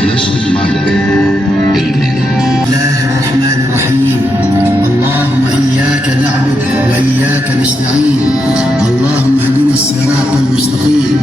Blessed Mother. Amen. الله الرحمن الرحيم. اللهم إياك نعبد وإياك نستعين. اللهم اهدنا الصراط المستقيم.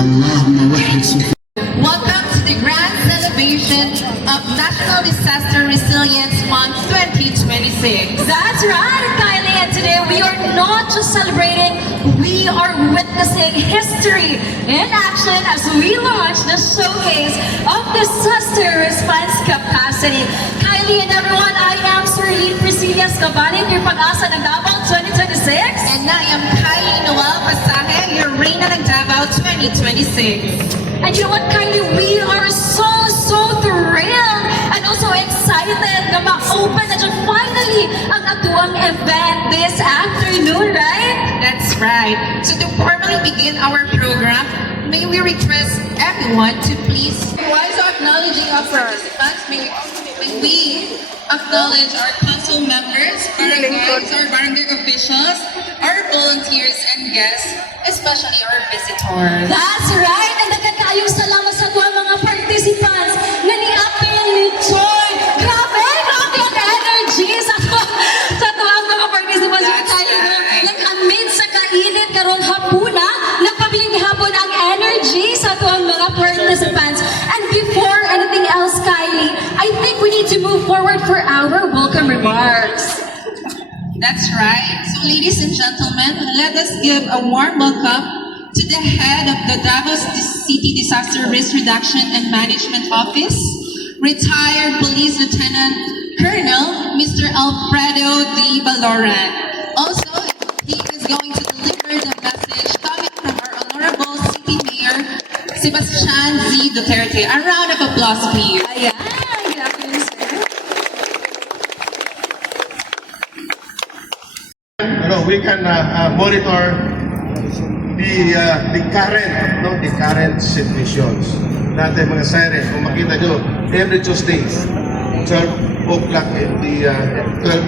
اللهم وحد صفوف. Welcome to the grand celebration of National Disaster Resilience Month 2026. That's right, Kylie, and today we are not just celebrating, we are witnessing history in action as we launch the showcase of disaster response capacity. Kylie and everyone, I am Serene Priscilla Escabanin, your pag-asa ng Davao 2026. And I am Kylie Noel Pasaje, your Reina ng Davao 2026. And you know what, Kylie, we are so thrilled and also excited na ma-open na dyan finally ang atuang event this afternoon, right? That's right. So to formally begin our program, may we request everyone to please, while acknowledging our participants, may we acknowledge our council members, barangays, our barangay officials, our volunteers and guests, especially our visitors. That's right! And nagkakayong salamat sa tuwa mga participants na ni-apel ni Joy. Grabe ang energy sa tuwa mga participants. That's right. Nag-amid sa kainit karong hapuna, nagpabiling hapon ang energy sa tuwang mga participants. And before anything else, Kylie, I think we need to move forward for our welcome remarks. That's right. So ladies and gentlemen, let us give a warm welcome to the head of the Davao City Disaster Risk Reduction and Management Office, retired Police Lieutenant Colonel Mr. Alfredo D. Baloran. Also, he is going to deliver the message coming from our Honorable City Mayor, Sebastian Z. Duterte. A round of applause, please. Ayan, good afternoon, sir. We can monitor the current situations. Natin mga sirens, kung makita nyo, every Tuesday, 12 o'clock in the 12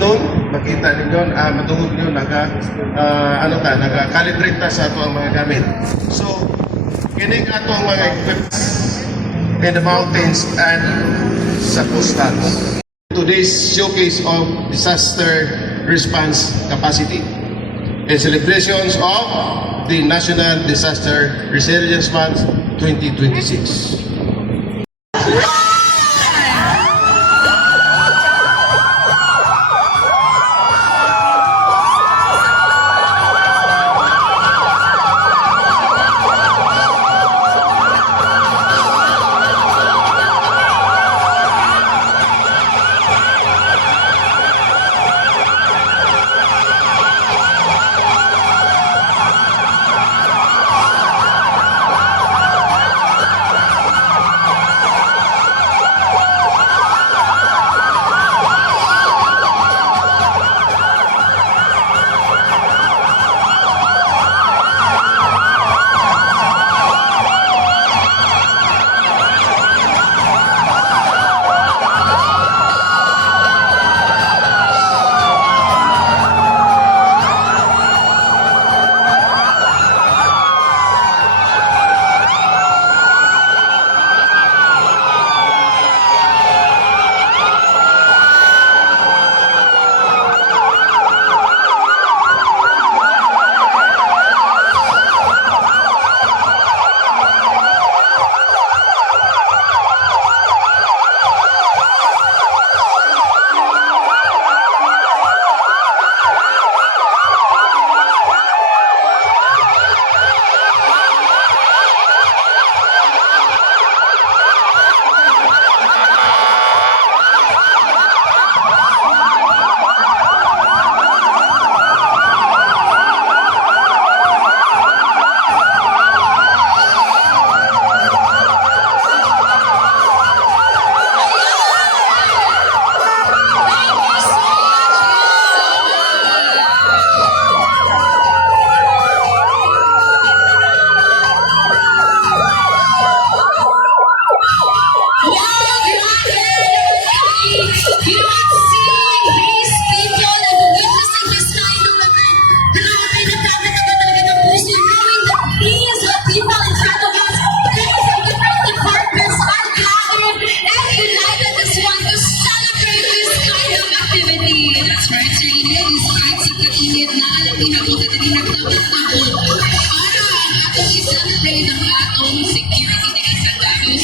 noon, makita ninyo, matungod nyo, naka-calibrate ta sa ito ang mga gamit. So, kining ato ang mga equipment in the mountains and sa coastals. Today's showcase of disaster response capacity and celebrations of the National Disaster Resilience Month 2026.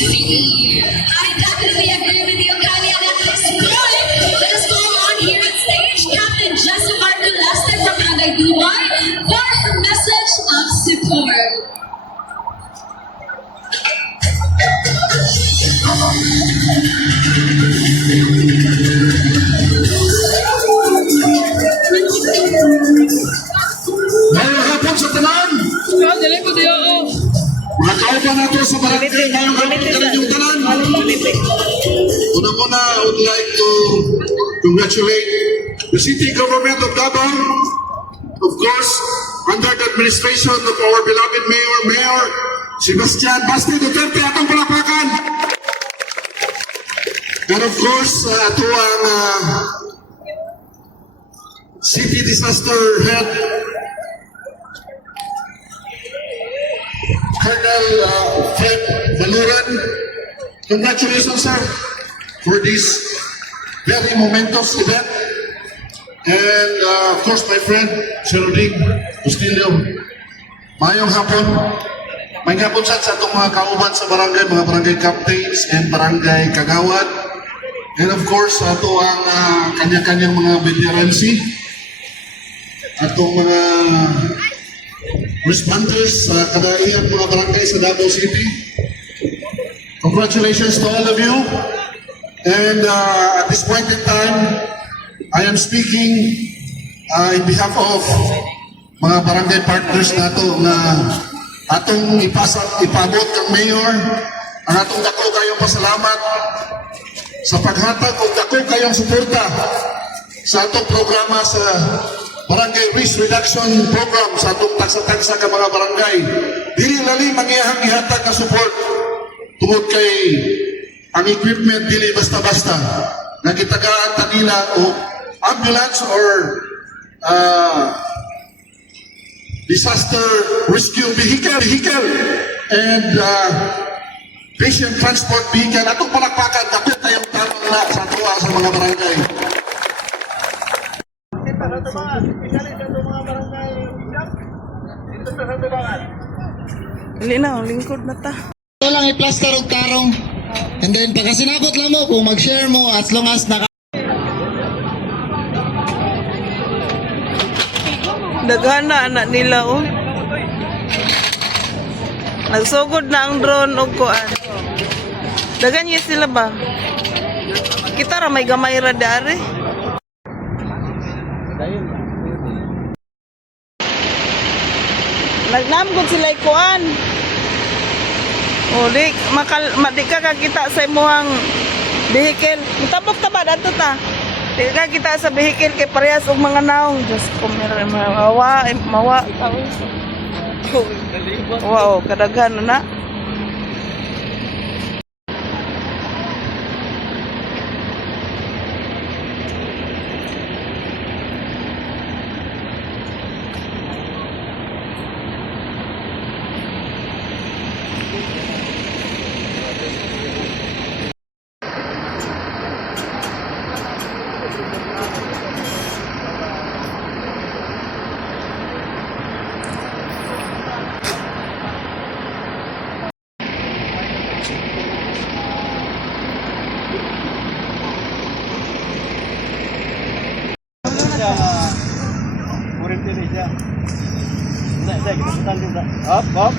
see. I definitely agree with you, Kanye. At this point, let us call on here at stage Captain Jessica Arculeste from Barangay Dubai for her message of support. Ngayong hapon sa tanan, mga kauban nato sa barangay, ngayong hapon ka rin yung tanan. Una-una, I would like to congratulate the city government of Davao, of course, under the administration of our beloved Mayor Sebastian Basti Duterte, atong palakpakan. And of course, ato ang city disaster head, Colonel Fred Valuran. Congratulations, sir, for this very momentous event. And of course, my friend, Sir Rodrigo Bustillo. Mayong hapon. May hapon sa itong mga kauban sa barangay, mga barangay captains and barangay kagawad. And of course, ato ang kanya-kanyang mga veterancy. Atong mga responders sa kadaihang mga barangay sa Davao City. Congratulations to all of you. And at this point in time, I am speaking in behalf of mga barangay partners nato na atong ipabot kang mayor ang atong dako kayong pasalamat sa paghatag o dako kayong suporta sa atong programa sa Barangay Risk Reduction Program sa atong tagsa-tagsa ka mga barangay. Dili lalim ang iyahang ihatag na support tungod kay ang equipment dili basta-basta na gitagaan tanila o ambulance or disaster rescue vehicle and patient transport vehicle. Atong palakpakan dako tayong tarong na sa tuwa sa mga barangay. Dili na, ang lingkod na ta. Ito lang i-plaster og tarong. And then pagkasinabot lang mo kung mag-share mo as long as naka Daghan na anak nila oh. Nagsugod na ang drone og kuan. Daghan niya sila ba? Kita ra may gamay ra dari. Nagnamgod sila kuan. O di di ka kakita sa imuhang vehicle. Mutabok ta ba dato ta? Di ka kita sa vehicle kay parehas og mga naong. Diyos ko, mawa. Wow, kadaghan na. Up, up.